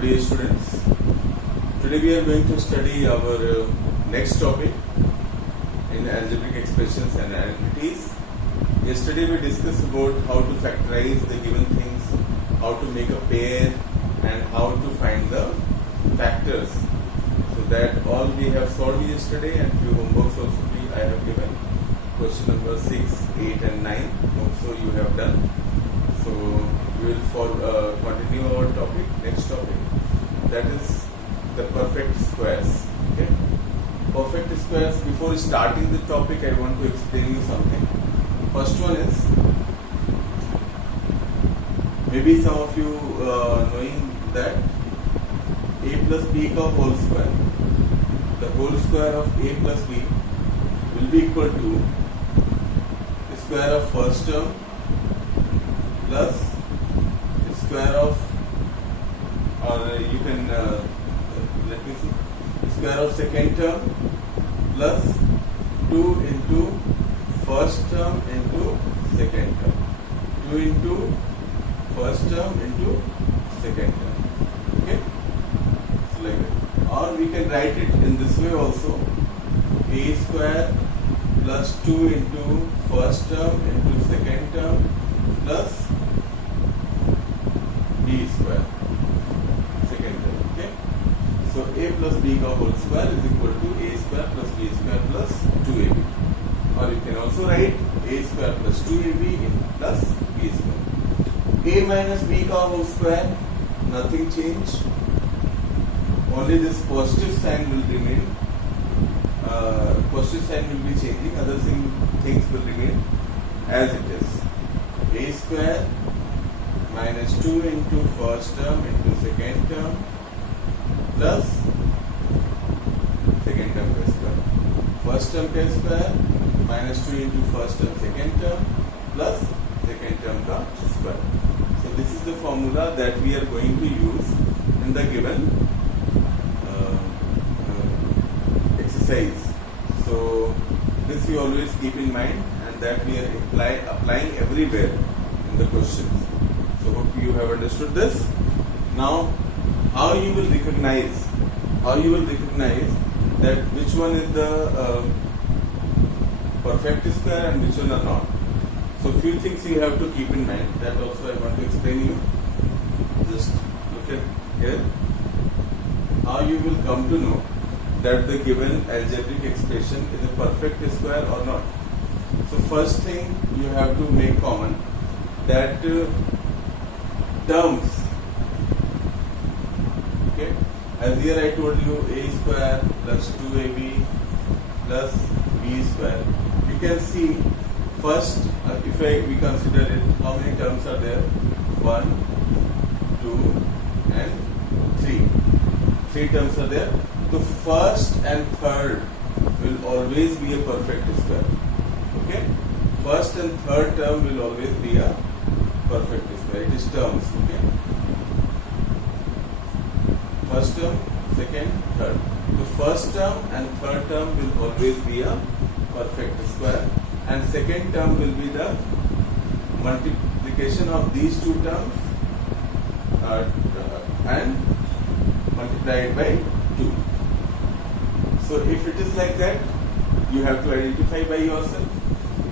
Dear students, today we are going to study our next topic in algebraic expressions and identities. Yesterday we discussed about how to factorize the given things, how to make a pair and how to find the factors. So that all we have solved yesterday, and few homeworks also I have given. Question number 6, 8 and 9 also you have done. So we will continue our topic, next topic, that is the perfect squares. Okay, perfect squares. Before starting the topic, I want to explain you something. First one is, maybe some of you knowing that a plus b का whole square, the whole square of a plus b will be equal to the square of first term plus the square of, or you can let me see, the square of second term plus 2 into first term into second term, 2 into first term into second term. Okay, so like that. Or we can write it in this way also: a square plus 2 into first term into second term plus b square second term. Okay, so a plus b का whole square is equal to a square plus b square plus 2ab. Or you can also write a square plus 2ab plus b square. A minus b का whole square, nothing changed, only this positive sign will remain. Positive sign will be changing, other things will remain as it is. A square minus 2 into first term into second term plus second term का square. First term का square minus 2 into first term second term plus second term का square. So this is the formula that we are going to use in the given exercise. So this you always keep in mind, and that we are applying everywhere in the questions. So hope you have understood this. Now, how you will recognize that which one is the perfect square and which one are not. So few things you have to keep in mind. That also I want to explain you. Just look at here. How you will come to know that the given algebraic expression is a perfect square or not. So first thing you have to make common that terms. Okay, as here I told you a square plus 2ab plus b square. You can see first, if we consider it, how many terms are there? 1, 2 and 3. 3 terms are there. So first and third will always be a perfect square. Okay, first and third term will always be a perfect square. It is terms. Okay, first term, second, third. The first term and third term will always be a perfect square, and second term will be the multiplication of these two terms and multiplied by 2. So if it is like that, you have to identify by yourself.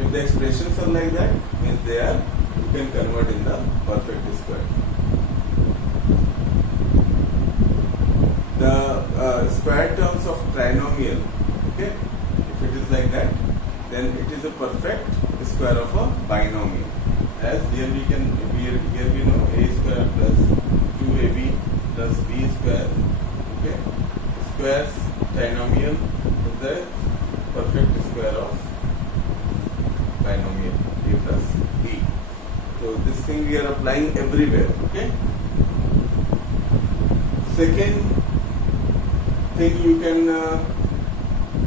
If the expressions are like that, means they are, you can convert in the perfect square. The square terms of trinomial, okay, if it is like that, then it is a perfect square of a binomial. As here we know a square plus 2ab plus b square. Okay, squares trinomial is the perfect square of binomial a plus b. So this thing we are applying everywhere. Okay. Second thing you can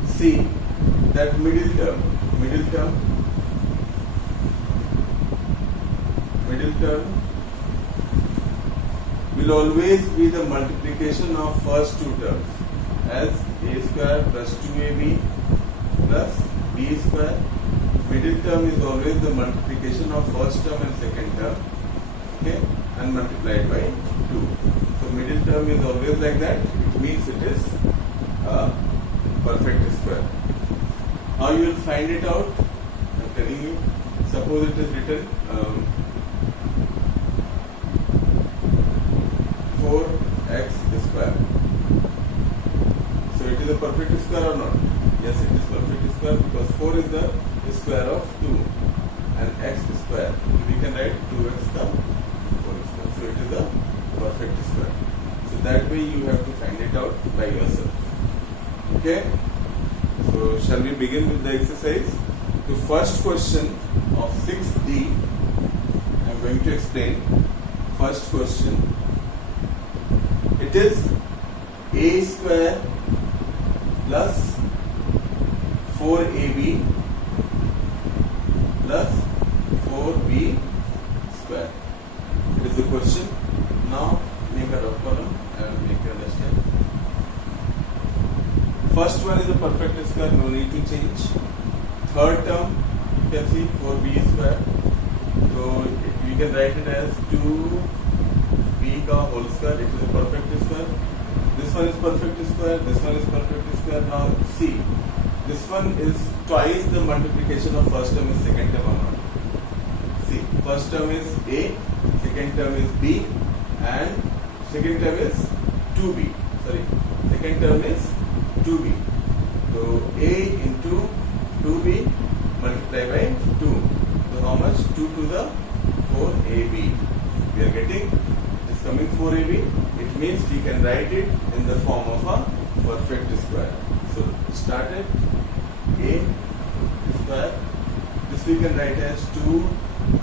see that middle term will always be the multiplication of first two terms, as a square plus 2ab plus b square. Middle term is always the multiplication of first term and second term, okay, and multiplied by 2. So middle term is always like that. It means it is a perfect square. How you will find it out? I am telling you. Suppose it is written 4x square. So it is a perfect square or not? Yes, it is perfect square because 4 is the square of 2 and x square. We can write 2x the whole square. So it is a perfect square. So that way you have to find it out by yourself. Okay? So shall we begin with the exercise? The first question of 6D, I am going to explain. First question. It is a square plus 4ab plus 4b square. It is the question. Now make a rough column and make you understand. First one is a perfect square, no need to change. Third term, you can see 4b square. So we can write it as 2b ka whole square. It is a perfect square. This one is perfect square. This one is perfect square. Now see, this one is twice the multiplication of first term and second term or not. See, first term is a, second term is b, and second term is 2b. Sorry, second term is 2b. So a into 2b multiplied by 2. So how much? 2 to the 4ab. We are getting, it is coming 4ab. It means we can write it in the form of a perfect square. So started a square. This we can write as 2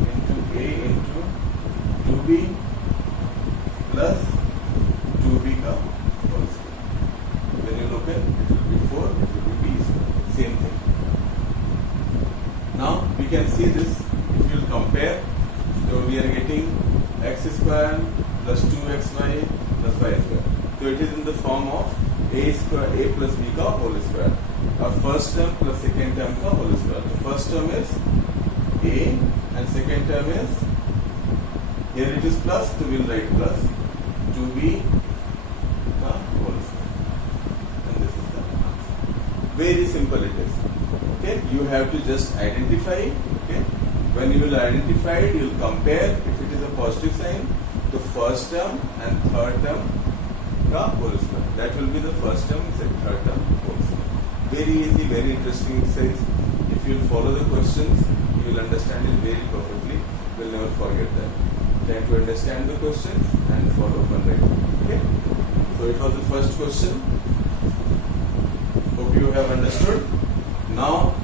into a into 2b plus 2b ka whole square. When you look at it will be 4, it will be b square. Same thing. Now we can see this. If you will compare, so we are getting x square plus 2xy plus y square. So it is in the form of a square, a plus b ka whole square. Our first term plus second term ka whole square. The first term is a and second term is, here it is plus, so we will write plus 2b ka whole square. And this is the answer. Very simple it is. Okay, you have to just identify. Okay, when you will identify it, you will compare. If it is a positive sign, the first term and third term ka whole square. That will be the first term, third term whole square. Very easy, very interesting exercise. If you will follow the questions, you will understand it very perfectly. You will never forget that. Try to understand the questions and follow one by one. Okay. So it was the first question. Hope you have understood. Now,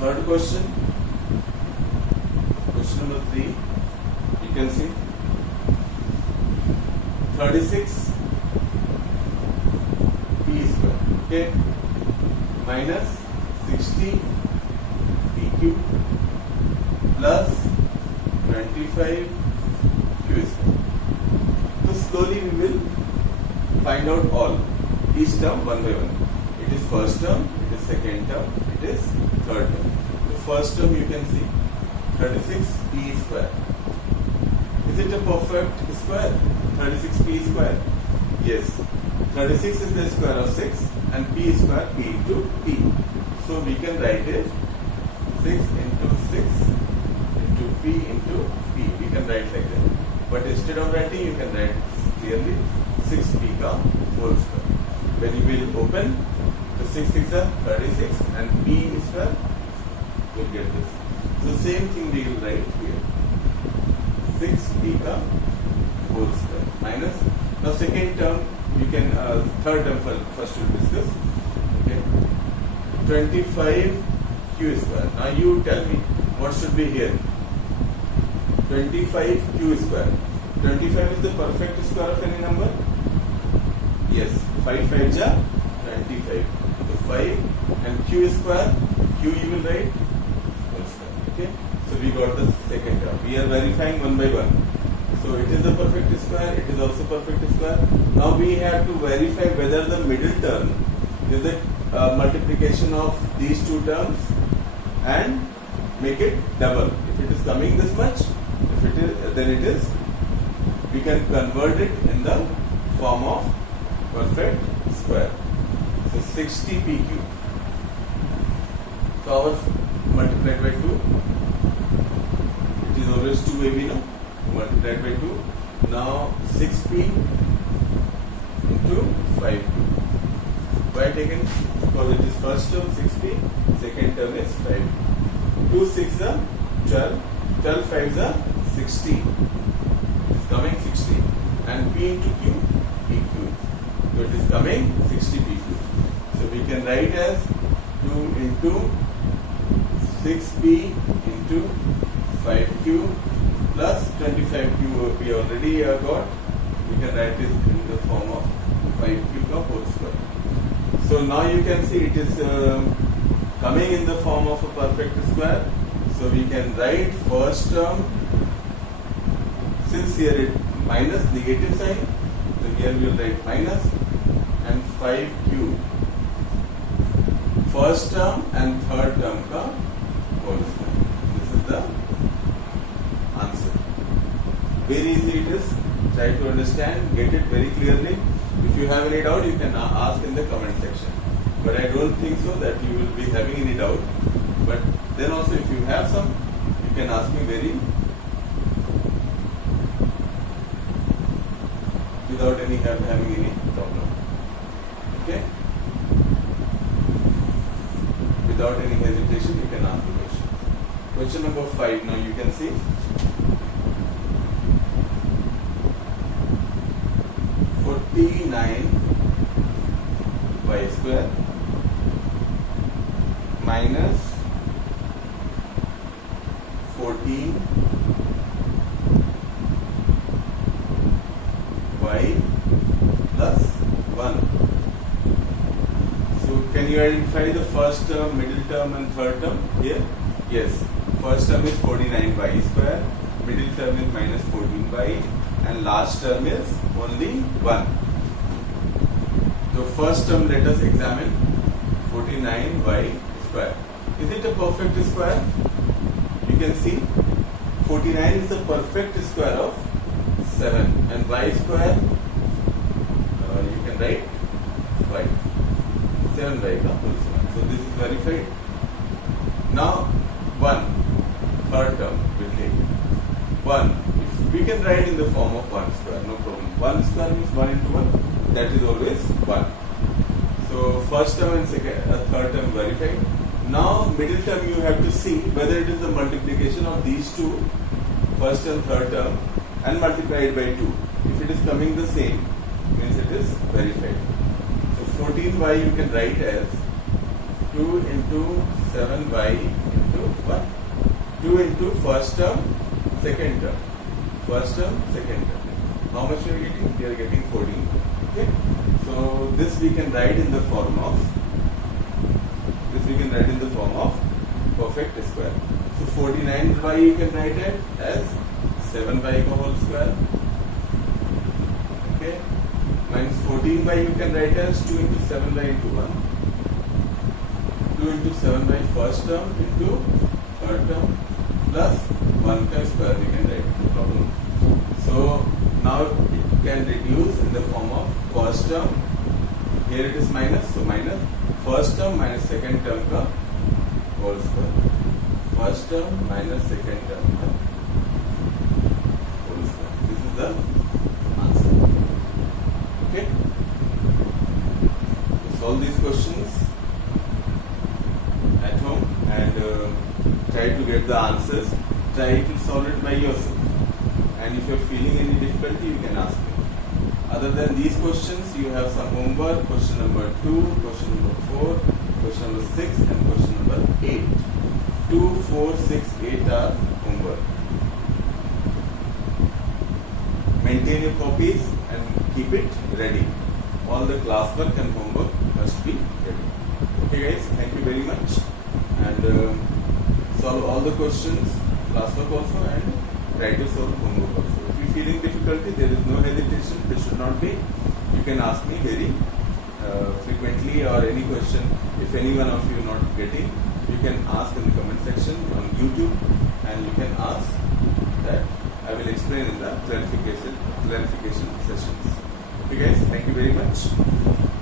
third question. Question number 3. You can see 36 p square, okay, minus 60 pq plus 25 q square. So slowly we will find out all, each term one by one. It is first term, it is second term, it is third term. The first term you can see 36 p square. Is it a perfect square? 36p square? Yes. 36 is the square of 6 and p square p into p. So we can write it 6 into 6 into p into p. We can write like that. But instead of writing, you can write clearly 6p ka whole square. When you will open, the 6 6 are 36 and p square, you will get this. So same thing we will write here. 6p ka whole square minus, now second term you can, third term first we'll discuss. Okay, 25 q square. Now you tell me what should be here. 25 q square. 25 is the perfect square of any number. Yes, 5 5 ja 25. So 5 and q square, q you will write whole square. Okay, so we got the second term. We are verifying one by one. So it is a perfect square, it is also perfect square. Now we have to verify whether the middle term is a multiplication of these two terms and make it double. If it is coming this much, if it is, then it is we can convert it in the form of perfect square. So 60 p cube. So ours multiplied by 2. It is always 2ab now. Multiplied by 2. Now 6p into 5p. Why taken? Because it is first term 6p, second term is 5p. 2 6 are 12, 12 5 are 16. It is coming 60. And p into q, p cube. So it is coming 60 p cube. So we can write as 2 into 6p into 5q plus 25q we already got. We can write it in the form of 5q का whole square. So now you can see it is coming in the form of a perfect square. So we can write first term, since here it minus negative sign, so here we will write minus and 5q. First term and third term का whole square. This is the answer. Very easy it is. Try to understand, get it very clearly. If you have any doubt, you can ask in the comment section. But I don't think so that you will be having any doubt. But then also if you have some, you can ask me without having any problem. Okay? Without any hesitation, you can ask the question. Question number 5 now you can see. 49 y square minus 14 y plus 1. So can you identify the first term, middle term and third term here? Yes. First term is 49 y square, middle term is minus 14 y and last term is only 1. So first term let us examine 49 y square. Is it a perfect square? You can see 49 is the perfect square of 7 and y square you can write y 7 y whole square. So this is verified. Now 1 third term will take 1. If we can write in the form of 1 square, no problem. 1 square means 1 into 1. That is always 1. So first term and third term verified. Now middle term you have to see whether it is the multiplication of these two, first and third term, and multiplied by 2. If it is coming the same, means it is verified. So 14y you can write as 2 into 7y into 1. 2 into first term, second term. First term, second term. How much are you getting? We are getting 14. Okay. So this we can write in the form of perfect square. So 49y you can write it as 7y whole square. Okay. Minus 14y you can write as 2 into 7y into 1. 2 into 7y first term into third term plus 1 ka square you can write. No problem. So now it can reduce in the form of first term. Here it is minus, so minus first term minus second term ka whole square. First term minus second term ka whole square. This is the answer. Okay. So solve these questions at home and try to get the answers. Try to solve it by yourself. And if you are feeling any difficulty, you can ask me. Other than these questions, you have some homework. Question number 2, question number 4, question number 6 and question number 8. 2, 4, 6, 8 are homework. Maintain your copies and keep it ready. All the classwork and homework must be ready. Okay guys, thank you very much. And solve all the questions, classwork also, and try to solve homework also. If you are feeling difficulty, there is no hesitation. There should not be. You can ask me very frequently, or any question. If any one of you not getting, you can ask in the comment section on YouTube, and you can ask that I will explain in the clarification sessions. Okay guys, thank you very much.